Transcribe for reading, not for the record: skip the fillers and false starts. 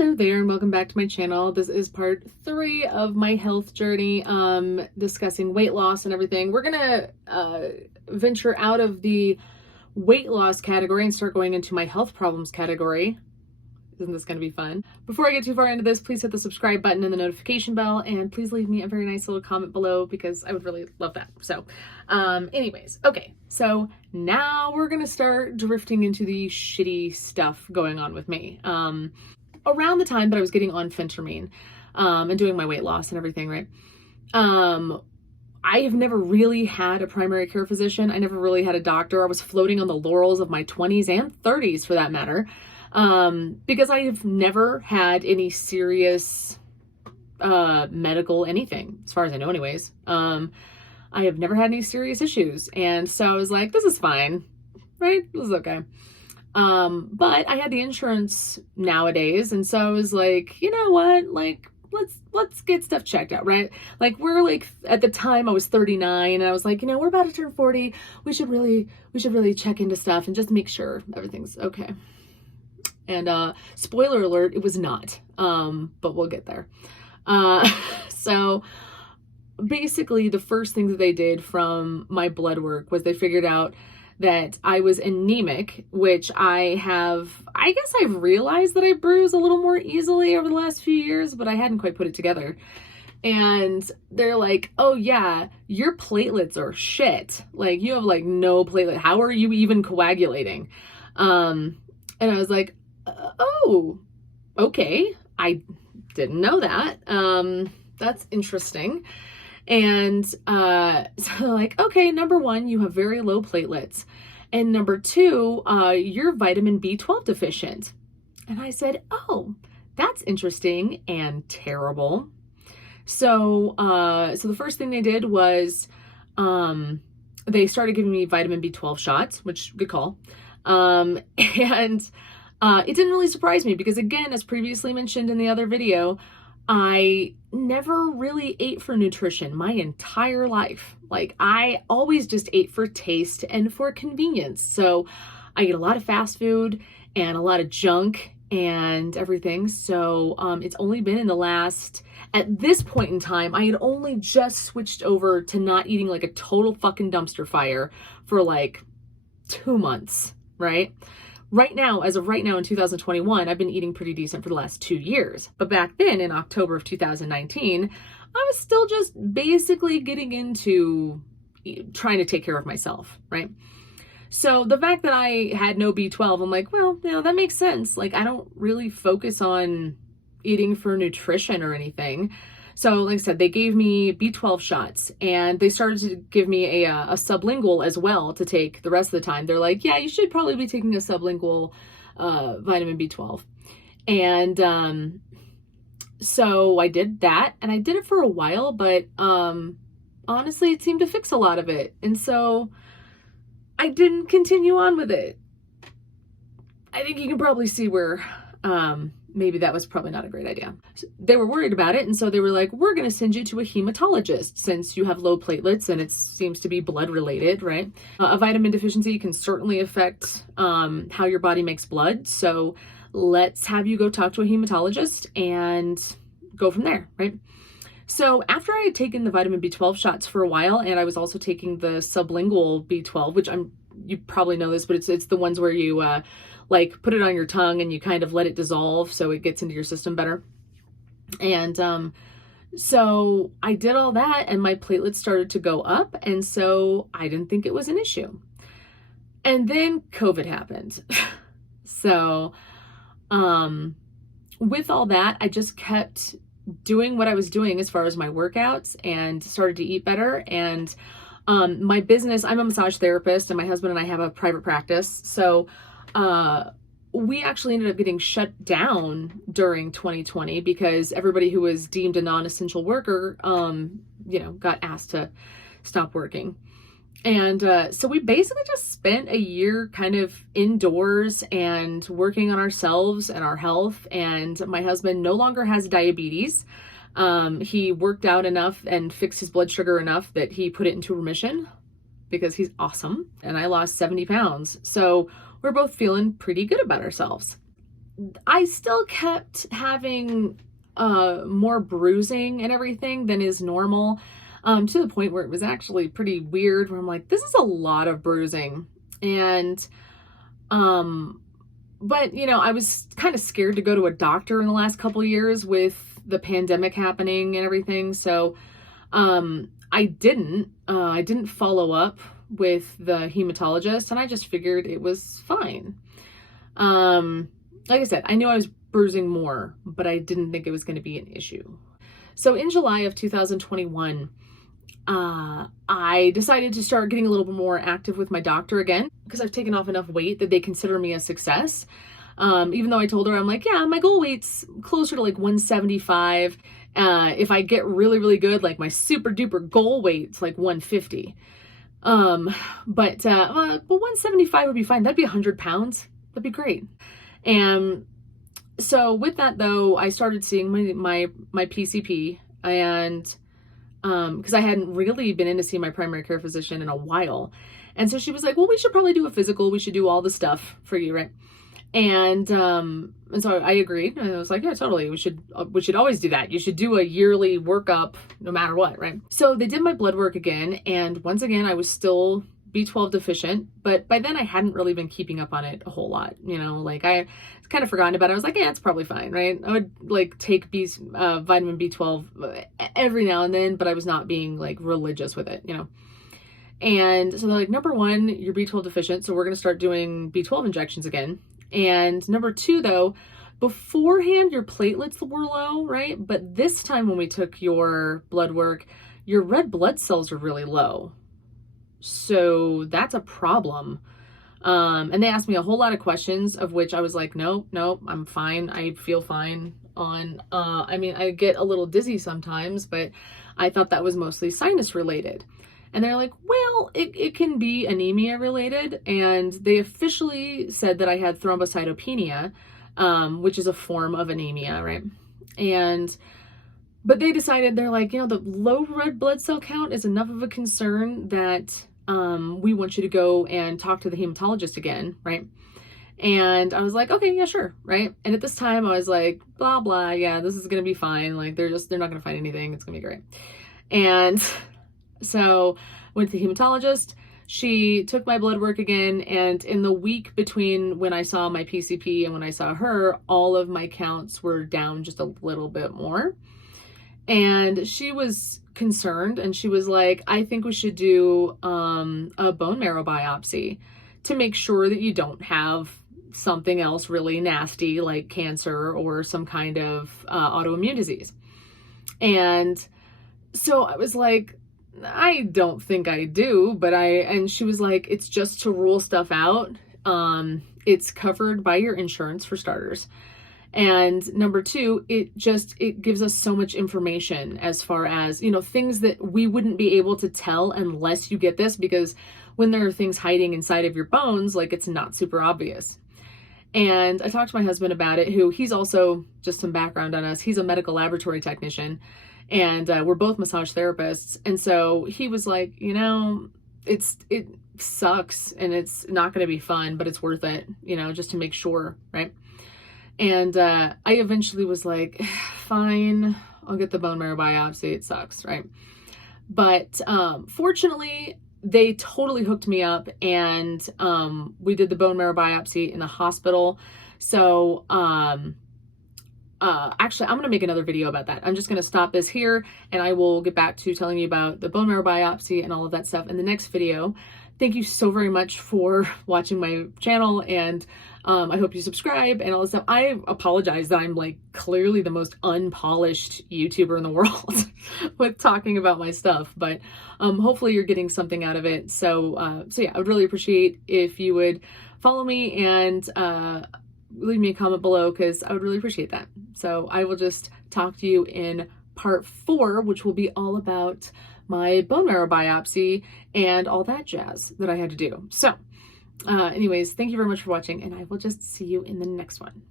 Hello there and welcome back to my channel. This is part 3 of my health journey, discussing weight loss and everything. We're gonna venture out of the weight loss category and start going into my health problems category. Isn't this gonna be fun? Before I get too far into this, please hit the subscribe button and the notification bell, and please leave me a very nice little comment below because I would really love that. So anyways, okay, so now we're gonna start drifting into the shitty stuff going on with me. Around the time that I was getting on phentermine and doing my weight loss and everything, right? I have never really had a primary care physician. I never really had a doctor. I was floating on the laurels of my 20s and 30s for that matter, because I have never had any serious medical anything, as far as I know anyways. I have never had any serious issues. And so I was like, this is fine, right? This is okay. But I had the insurance nowadays, and so I was like, you know what, like, let's get stuff checked out, right? Like, we're like, at the time I was 39 and I was like, you know, we're about to turn 40. We should really check into stuff and just make sure everything's okay. And, spoiler alert, it was not, but we'll get there. So basically the first thing that they did from my blood work was they figured out that I was anemic, which I guess I've realized that I bruise a little more easily over the last few years, but I hadn't quite put it together. And they're like, oh yeah, your platelets are shit. Like, you have like no platelet. How are you even coagulating? And I was like, oh, okay. I didn't know that. That's interesting. And so like, okay, number one, you have very low platelets. And number two, you're vitamin B12 deficient. And I said, oh, that's interesting and terrible. So, so the first thing they did was, they started giving me vitamin B12 shots, which good call. And it didn't really surprise me because, again, as previously mentioned in the other video, I never really ate for nutrition my entire life. Like, I always just ate for taste and for convenience. So I eat a lot of fast food and a lot of junk and everything. So it's only been in the last, at this point in time, I had only just switched over to not eating like a total fucking dumpster fire for like 2 months, right? Right now, as of right now in 2021, I've been eating pretty decent for the last 2 years. But back then in October of 2019, I was still just basically getting into trying to take care of myself, right? So the fact that I had no B12, I'm like, well, you know, that makes sense. Like, I don't really focus on eating for nutrition or anything. So like I said, they gave me B12 shots and they started to give me a sublingual as well to take the rest of the time. They're like, yeah, you should probably be taking a sublingual vitamin B12. And so I did that and I did it for a while, but honestly, it seemed to fix a lot of it. And so I didn't continue on with it. I think you can probably see where maybe that was probably not a great idea. They were worried about it, and so they were like, we're going to send you to a hematologist since you have low platelets and it seems to be blood related, right? A vitamin deficiency can certainly affect how your body makes blood. So let's have you go talk to a hematologist and go from there, right? So after I had taken the vitamin B12 shots for a while, and I was also taking the sublingual B12, which you probably know this, but it's the ones where you like put it on your tongue and you kind of let it dissolve so it gets into your system better. And so I did all that and my platelets started to go up, and so I didn't think it was an issue. And then COVID happened. So with all that, I just kept doing what I was doing as far as my workouts and started to eat better. And my business, I'm a massage therapist and my husband and I have a private practice. So we actually ended up getting shut down during 2020 because everybody who was deemed a non-essential worker, you know, got asked to stop working. And so we basically just spent a year kind of indoors and working on ourselves and our health. And my husband no longer has diabetes. He worked out enough and fixed his blood sugar enough that he put it into remission because he's awesome. And I lost 70 pounds. So we're both feeling pretty good about ourselves. I still kept having more bruising and everything than is normal, to the point where it was actually pretty weird, where I'm like, this is a lot of bruising. And but you know, I was kind of scared to go to a doctor in the last couple of years with the pandemic happening and everything. So I didn't follow up with the hematologist, and I just figured it was fine. Like I said, I knew I was bruising more, but I didn't think it was going to be an issue. So in July of 2021, I decided to start getting a little bit more active with my doctor again, because I've taken off enough weight that they consider me a success. Even though I told her, I'm like, yeah, my goal weight's closer to like 175. If I get really, really good, like my super duper goal weight's like 150. But 175 would be fine. That'd be 100 pounds. That'd be great. And so with that though, I started seeing my PCP, and because I hadn't really been in to see my primary care physician in a while. And so she was like, well, we should probably do a physical. We should do all the stuff for you, right? And so I agreed, and I was like, yeah, totally. We should always do that. You should do a yearly workup no matter what, right? So they did my blood work again, and once again, I was still B12 deficient, but by then I hadn't really been keeping up on it a whole lot. You know, like I kind of forgotten about it. I was like, yeah, it's probably fine, right? I would like take vitamin B12 every now and then, but I was not being like religious with it, you know? And so they're like, number one, you're B12 deficient, so we're going to start doing B12 injections again. And number two, though, beforehand, your platelets were low, right? But this time when we took your blood work, your red blood cells are really low. So that's a problem. And they asked me a whole lot of questions, of which I was like, nope, I'm fine. I feel fine on, I mean, I get a little dizzy sometimes, but I thought that was mostly sinus related. And they're like, well, it can be anemia related. And they officially said that I had thrombocytopenia, which is a form of anemia, right? But they decided, they're like, you know, the low red blood cell count is enough of a concern that we want you to go and talk to the hematologist again, right? And I was like, okay, yeah, sure, right? And at this time, I was like, blah, blah, yeah, this is gonna be fine. Like, they're not gonna find anything. It's gonna be great. And so went to the hematologist. She took my blood work again, and in the week between when I saw my PCP and when I saw her, all of my counts were down just a little bit more. And she was concerned, and she was like, I think we should do a bone marrow biopsy to make sure that you don't have something else really nasty like cancer or some kind of autoimmune disease. And so I was like, I don't think I do, but and she was like, it's just to rule stuff out. It's covered by your insurance, for starters. And number two, it gives us so much information as far as, you know, things that we wouldn't be able to tell unless you get this, because when there are things hiding inside of your bones, like, it's not super obvious. And I talked to my husband about it, he's also, just some background on us, he's a medical laboratory technician, and we're both massage therapists. And so he was like, you know, it sucks and it's not going to be fun, but it's worth it, you know, just to make sure, right? And I eventually was like, fine, I'll get the bone marrow biopsy. It sucks, right? But fortunately, they totally hooked me up, and we did the bone marrow biopsy in the hospital. So actually, I'm going to make another video about that. I'm just going to stop this here, and I will get back to telling you about the bone marrow biopsy and all of that stuff in the next video. Thank you so very much for watching my channel, and I hope you subscribe and all this stuff. I apologize that I'm like clearly the most unpolished YouTuber in the world with talking about my stuff, but hopefully you're getting something out of it. So yeah, I would really appreciate if you would follow me and leave me a comment below, because I would really appreciate that. So I will just talk to you in part 4, which will be all about my bone marrow biopsy and all that jazz that I had to do. So anyways, thank you very much for watching, and I will just see you in the next one.